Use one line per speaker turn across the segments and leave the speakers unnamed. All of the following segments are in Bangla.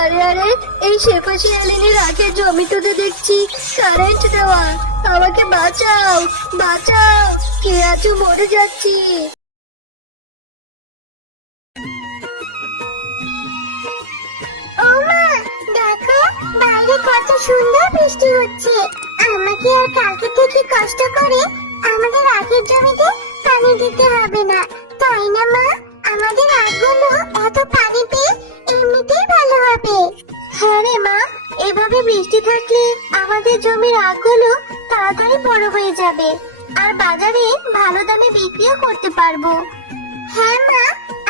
আরে আরে এই শেফা শিয়ালিনীর আখের জমিটাতে দেখছি। কারেন্ট দেওয়া। আমাকে বাঁচাও বাঁচাও। কে আছো? মরে যাচ্ছি।
দেখো, বাইরে কত সুন্দর বৃষ্টি হচ্ছে। আমাকে আর কালকে থেকে কষ্ট করে আমাদের আগের জমিতে পানি দিতে হবে না। তাই না, মা? আমাদের আগগুলো এত পানি পেয়ে এমনিতেই ভালো হবে।
হ্যাঁ রে মা এভাবে বৃষ্টি থাকলে আমাদের জমির আখগুলো তাড়াতাড়ি বড় হয়ে যাবে। আর বাজারে ভালো দামে বিক্রিও করতে পারব।
হ্যাঁ মা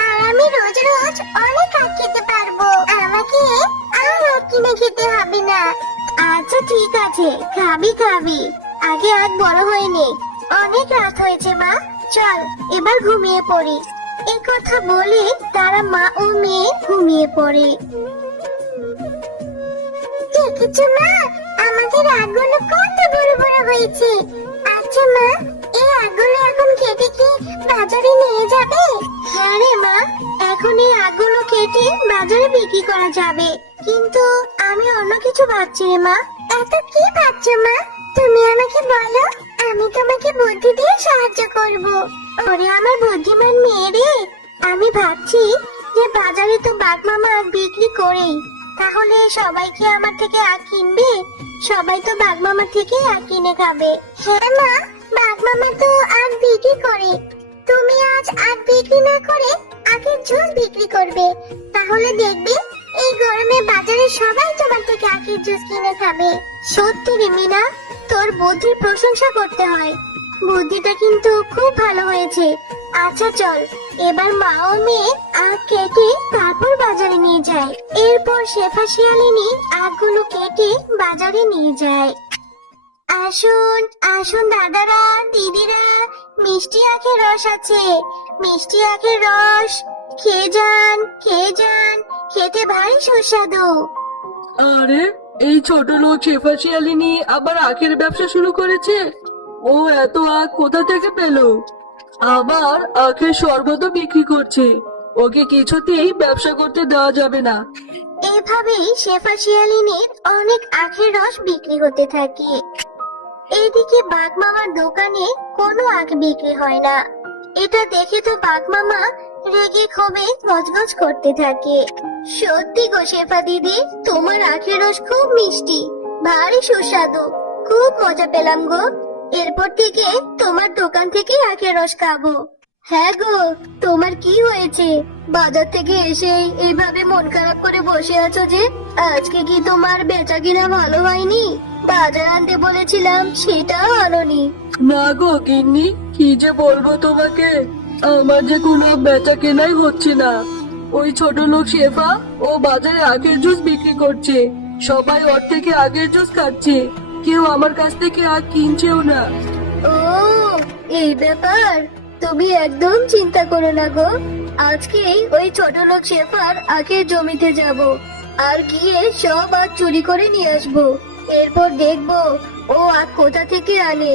আর আমি রোজ রোজ অনেক আখ খেতে পারব। আমাকে আর আখ কিনে খেতে হবে না।
আচ্ছা ঠিক আছে খাবি খাবি। আগে আগ বড় হয়নি। অনেক রাত হয়েছে মা। চল এবার ঘুমিয়ে পড়ি। এই কথা বলে তারা মা ও মেয়ে ঘুমিয়ে পড়ে।
দেখেছ মা? আমাদের কত বড় বড় হয়েছে। আচ্ছা মা, এই এখন কেটে কি বাজারে নিয়ে যাবে?
হ্যাঁ রে মা, এখন এই আগগুলো কেটে বাজারে বিক্রি করা যাবে। কিন্তু আমি অন্য কিছু ভাবছি রে মা।
এত কি ভাবছ মা? তুমি আমাকে বলো। করব
ওরে আমার বুদ্ধিমান মেয়ে রে। আমি ভাবছি যে বাজারে তো বাঘ মামা বিক্রি করেই। তাহলে সবাই কি আমার থেকে আগ কিনবে? সবাই তো বাঘ মামার থেকে আগ কিনে খাবে।
হ্যাঁ মা, বাঘ মামা তো আগ বিক্রি করে। তুমি আজ আগ বিক্রি না করে আগের জুস বিক্রি করবে। তাহলে দেখবে এই গরমে বাজারে সবাই তোমার থেকে আগের জুস কিনে খাবে।
সত্যি রে মিনা, তোর বুদ্ধির প্রশংসা করতে হয়। বুদ্ধিটা কিন্তু খুব ভালো হয়েছে। আচ্ছা চল, এবার মা ও মেয়ে আগ কেটে তারপর বাজারে নিয়ে যায়। এরপর শেফা শিয়ালিনী আগগুলো কেটে বাজারে নিয়ে যায়। আসুন আসুন দাদারা, দিদিরা, মিষ্টি আখের রস আছে। মিষ্টি আখের রস, খেয়ে যান খেয়ে যান, খেতে ভারী সুস্বাদু।
আরে, এই ছোট লোক শেফা শিয়ালিনী আবার আখের ব্যবসা শুরু করেছে? ও এত আখ কোথা থেকে পেল? আবার আখের শরবতও বিক্রি করছে। ওকে কিছুতেই ব্যবসা করতে দেওয়া যাবে না।
এভাবেই শেফা শিয়ালিনীর অনেক আখের রস বিক্রি হতে থাকে। এইদিকে বাঘ মামার দোকানে কোনো আখ বিক্রি হয় না। এটা দেখে তো বাঘ মামা রেগে ক্ষোভে গজগজ করতে থাকে। সত্যি গো শেফা দিদি, তোমার আখের রস খুব মিষ্টি, ভারী সুস্বাদু, খুব মজা পেলাম গো। এরপর থেকে তোমার দোকান থেকে আখের রস খাব। হ্যাঁ গো, তোমার কি হয়েছে? বাজার থেকে এসে এইভাবে মন খারাপ করে বসে আছো যে, আজকে কি তোমার বেচা কিনা ভালো হয়নি? বাজার আনতে বলেছিলাম, সেটাও আনোনি।
না গো গিন্নি, কি যে বলব তোমাকে? আমার যে কোনো বেচা কেনাই হচ্ছে না। ওই ছোট লোক শেফা, ও বাজারে আগের জুস বিক্রি করছে। সবাই ওর থেকে আগের জুস খাচ্ছে। কেউ আমার কাছ থেকে আর কিনছেও না।
ও, এই ব্যাপার? তুমি একদম চিন্তা করো না গো। আজকেই ওই ছোট লোক শেফার আগে জমিতে যাব, আর গিয়ে সব আর চুরি করে নিয়ে আসব। এরপর দেখব ও আর কোথা থেকে আনে।